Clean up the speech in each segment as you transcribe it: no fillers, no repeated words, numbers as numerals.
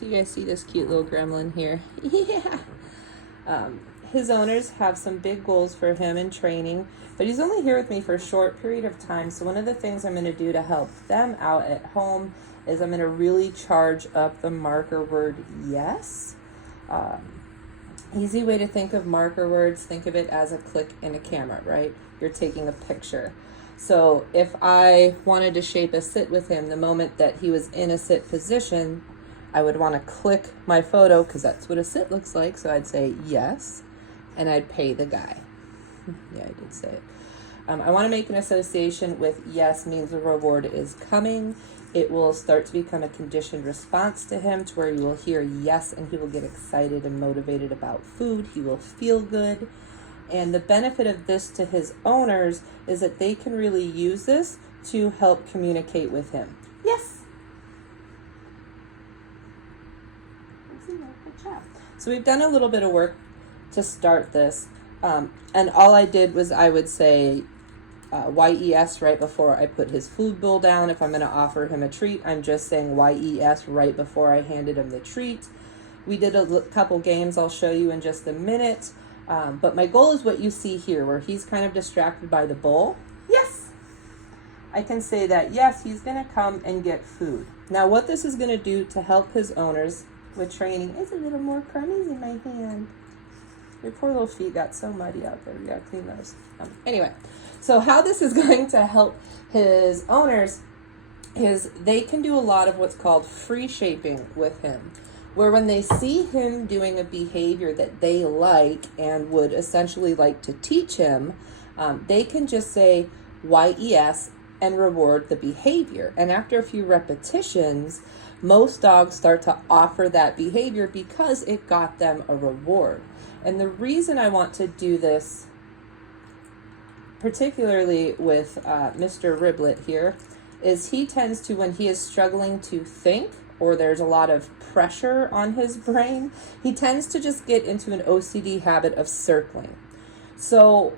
So you guys see this cute little gremlin here? Yeah. His owners have some big goals for him in training, but he's only here with me for a short period of time. So one of the things I'm going to do to help them out at home is I'm going to really charge up the marker word yes. Easy way to think of marker words, think of it as a click in a camera, right? You're taking a picture. So if I wanted to shape a sit with him the moment that he was in a sit position, I would want to click my photo because that's what a sit looks like. So I'd say yes, and I'd pay the guy. Yeah, I did say it. I want to make an association with yes means the reward is coming. It will start to become a conditioned response to him to where you will hear yes and he will get excited and motivated about food. He will feel good. And the benefit of this to his owners is that they can really use this to help communicate with him. Yes. Good job. So we've done a little bit of work to start this. And all I did was I would say YES right before I put his food bowl down. If I'm going to offer him a treat, I'm just saying YES right before I handed him the treat. We did a couple games I'll show you in just a minute. But my goal is what you see here, where he's kind of distracted by the bowl. Yes. I can say that, yes, he's going to come and get food. Now, what this is going to do to help his owners with training is a little more crummies in my hand. Your poor little feet got so muddy out there. We got to clean those. Anyway, so how this is going to help his owners is they can do a lot of what's called free shaping with him, where when they see him doing a behavior that they like and would essentially like to teach him, they can just say YES and reward the behavior. And after a few repetitions, most dogs start to offer that behavior because it got them a reward. And the reason I want to do this, particularly with Mr. Riblet here, is he tends to, when he is struggling to think, or there's a lot of pressure on his brain, he tends to just get into an OCD habit of circling. So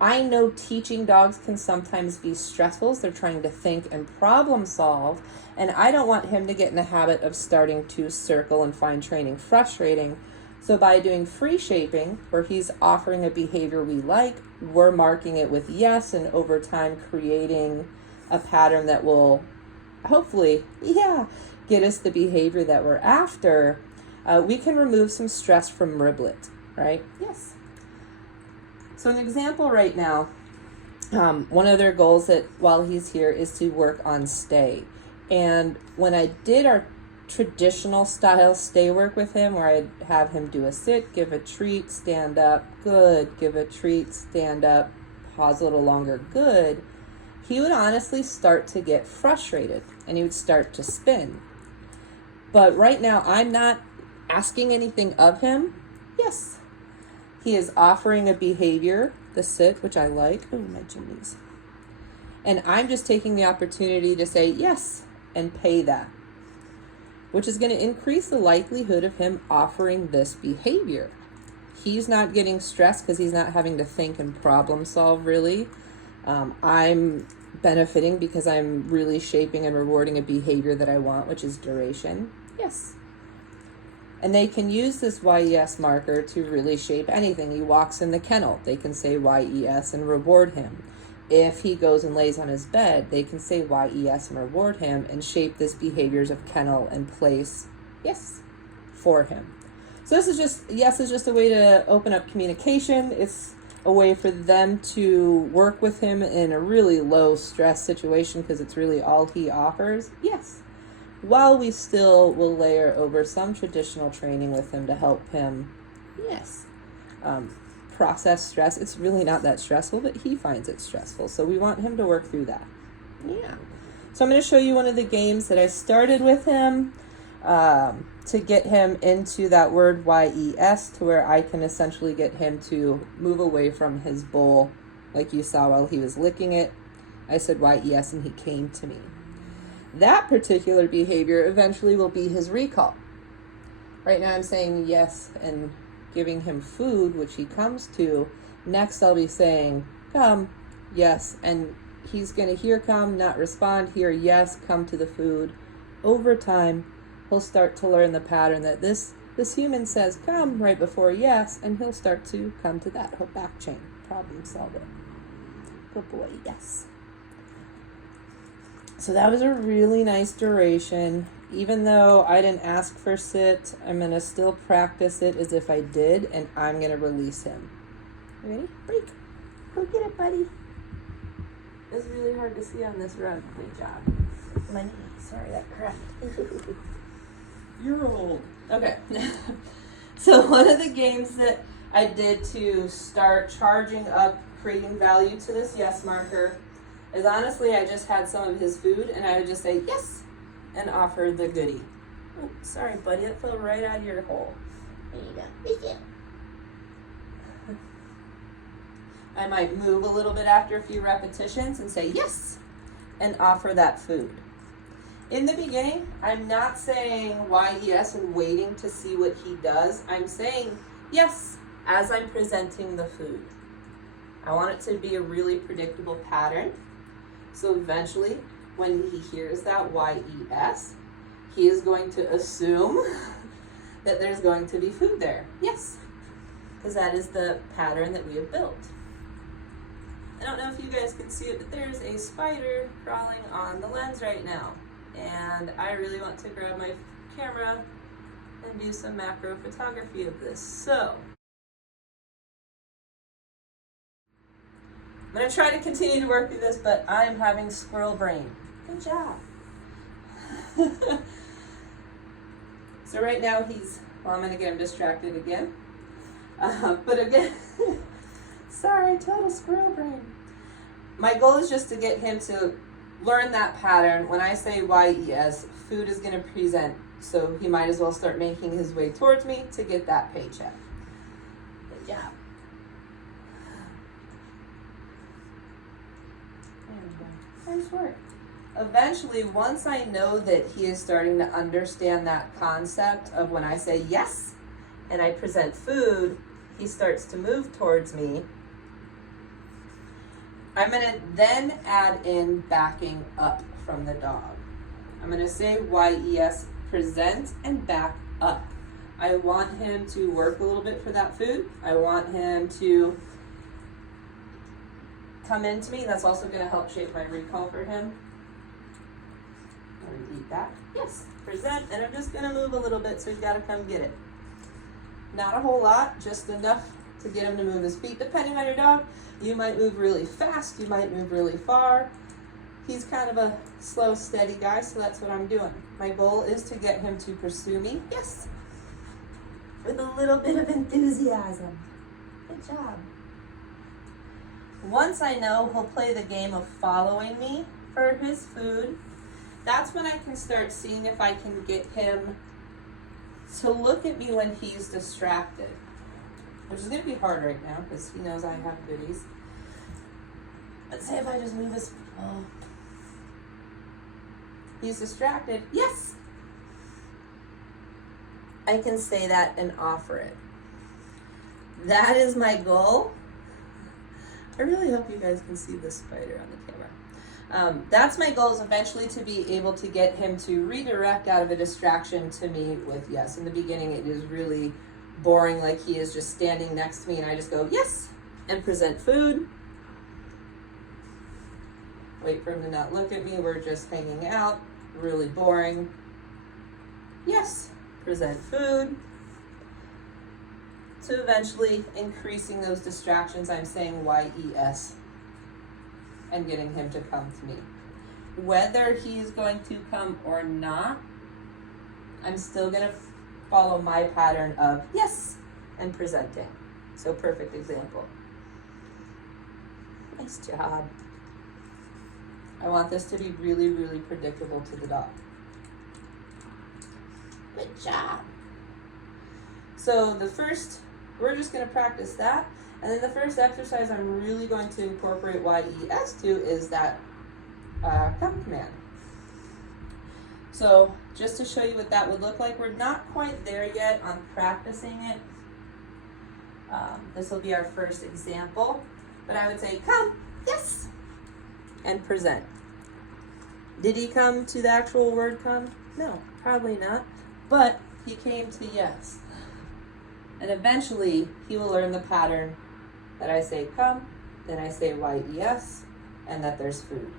I know teaching dogs can sometimes be stressful. They're trying to think and problem solve, and I don't want him to get in the habit of starting to circle and find training frustrating. So by doing free shaping, where he's offering a behavior we like, we're marking it with yes, and over time creating a pattern that will hopefully, get us the behavior that we're after, we can remove some stress from Riblet, right? Yes. So an example right now, one of their goals that while he's here is to work on stay. And when I did our traditional style stay work with him, where I'd have him do a sit, give a treat, stand up, good, give a treat, stand up, pause a little longer, good, he would honestly start to get frustrated and he would start to spin. But right now, I'm not asking anything of him. Yes. He is offering a behavior, the sit, which I like. Oh, my jimmies. And I'm just taking the opportunity to say yes and pay that, which is going to increase the likelihood of him offering this behavior. He's not getting stressed because he's not having to think and problem solve, really. I'm benefiting because I'm really shaping and rewarding a behavior that I want, which is duration. Yes. And they can use this YES marker to really shape anything. He walks in the kennel, they can say YES and reward him. If he goes and lays on his bed, they can say YES and reward him and shape this behaviors of kennel and place, yes, for him. So this is just, yes is just a way to open up communication. It's a way for them to work with him in a really low stress situation because it's really all he offers. Yes. While we still will layer over some traditional training with him to help him, yes, process stress. It's really not that stressful, but he finds it stressful. So we want him to work through that. Yeah. So I'm going to show you one of the games that I started with him to get him into that word YES, to where I can essentially get him to move away from his bowl like you saw while he was licking it. I said YES and he came to me. That particular behavior eventually will be his recall. Right now I'm saying yes and giving him food, which he comes to. Next I'll be saying come, yes, and he's going to hear come, not respond, hear yes, come to the food. Over time, he'll start to learn the pattern that this human says come right before yes, and he'll start to come to that. He'll back chain, problem solve it. Good boy, yes. So that was a really nice duration. Even though I didn't ask for sit, I'm going to still practice it as if I did, and I'm going to release him. Ready? Break. Go get it, buddy. It's really hard to see on this rug. Good job. My knee. Sorry, that cracked. You're old. Okay. So one of the games that I did to start charging up, creating value to this yes marker, is honestly I just had some of his food and I would just say yes and offer the goodie. Oh, sorry, buddy, that fell right out of your hole. There you go. Thank you. I might move a little bit after a few repetitions and say yes and offer that food. In the beginning, I'm not saying why yes and waiting to see what he does. I'm saying yes as I'm presenting the food. I want it to be a really predictable pattern. So eventually, when he hears that YES, he is going to assume that there's going to be food there. Yes, because that is the pattern that we have built. I don't know if you guys can see it, but there's a spider crawling on the lens right now. And I really want to grab my camera and do some macro photography of this. So I'm going to try to continue to work through this, but I'm having squirrel brain. Good job. So right now I'm going to get him distracted again. But again, sorry, total squirrel brain. My goal is just to get him to learn that pattern. When I say YES, food is going to present, so he might as well start making his way towards me to get that paycheck. Good job. Nice work. Eventually, once I know that he is starting to understand that concept of when I say yes and I present food, he starts to move towards me. I'm going to then add in backing up from the dog. I'm going to say YES, present and back up. I want him to work a little bit for that food. I want him to come into me. That's also going to help shape my recall for him. I'll repeat that. Yes, present, and I'm just going to move a little bit so he's got to come get it. Not a whole lot, just enough to get him to move his feet. Depending on your dog, you might move really fast, you might move really far. He's kind of a slow, steady guy, so that's what I'm doing. My goal is to get him to pursue me, yes, with a little bit of enthusiasm. Good job. Once I know he'll play the game of following me for his food, that's when I can start seeing if I can get him to look at me when he's distracted. Which is going to be hard right now because he knows I have goodies. Let's say if I just move his... Oh. He's distracted. Yes! I can say that and offer it. That is my goal. I really hope you guys can see this spider on the camera. That's my goal, is eventually to be able to get him to redirect out of a distraction to me with yes. In the beginning, it is really boring, like he is just standing next to me and I just go yes and present food. Wait for him to not look at me, we're just hanging out, really boring. Yes, present food. To eventually increasing those distractions, I'm saying YES and getting him to come to me. Whether he's going to come or not, I'm still going to follow my pattern of yes and presenting. So perfect example. Nice job. I want this to be really, really predictable to the dog. Good job. So we're just going to practice that. And then the first exercise I'm really going to incorporate YES to is that come command. So just to show you what that would look like, we're not quite there yet on practicing it. This will be our first example, but I would say come, yes, and present. Did he come to the actual word come? No, probably not. But he came to yes. And eventually he will learn the pattern that I say come, then I say yes, and that there's food.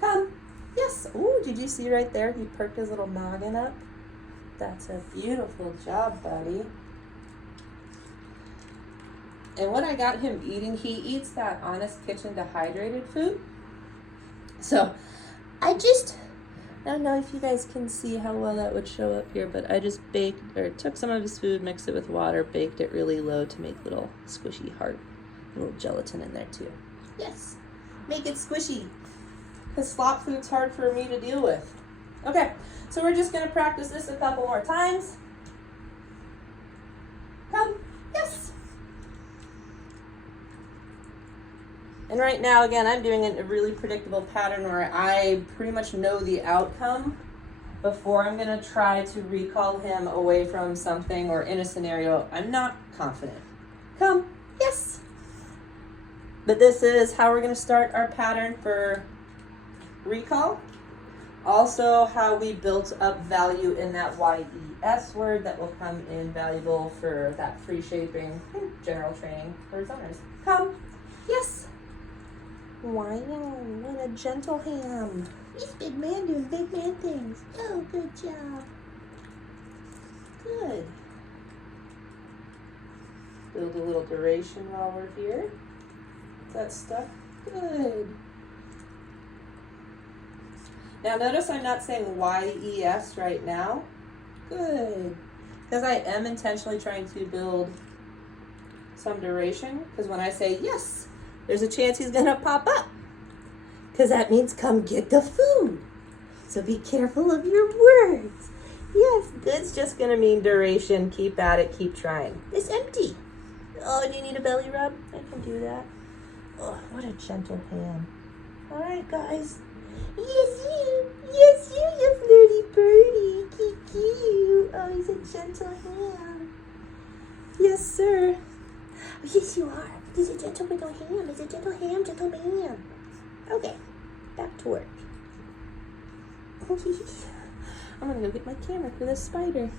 Come, yes. Ooh, did you see right there? He perked his little noggin up. That's a beautiful job, buddy. And what I got him eating, he eats that Honest Kitchen dehydrated food. So I don't know if you guys can see how well that would show up here, but I just took some of his food, mixed it with water, baked it really low to make little squishy heart, little gelatin in there too. Yes, make it squishy, because slop food's hard for me to deal with. Okay, so we're just gonna practice this a couple more times. Come, yes. And right now, again, I'm doing a really predictable pattern where I pretty much know the outcome before I'm going to try to recall him away from something or in a scenario I'm not confident. Come, yes. But this is how we're going to start our pattern for recall. Also, how we built up value in that YES word that will come in valuable for that free shaping general training for his owners. Come, yes. Wow, what a gentle ham. He's big man doing big man things. Oh, good job. Good. Build a little duration while we're here. That stuff. Good. Now notice I'm not saying YES right now. Good. Because I am intentionally trying to build some duration. Because when I say yes, there's a chance he's gonna pop up, because that means come get the food. So be careful of your words. Yes, good's just gonna mean duration. Keep at it, keep trying. It's empty. Oh, do you need a belly rub? I can do that. Oh, what a gentle hand. All right, guys. Yes, you flirty birdie. Cute. Oh, he's a gentle hand. Yes, sir. Oh, yes, you are. He's a gentle little ham. He's a gentle ham, gentle man. Okay, back to work. I'm gonna go get my camera for this spider.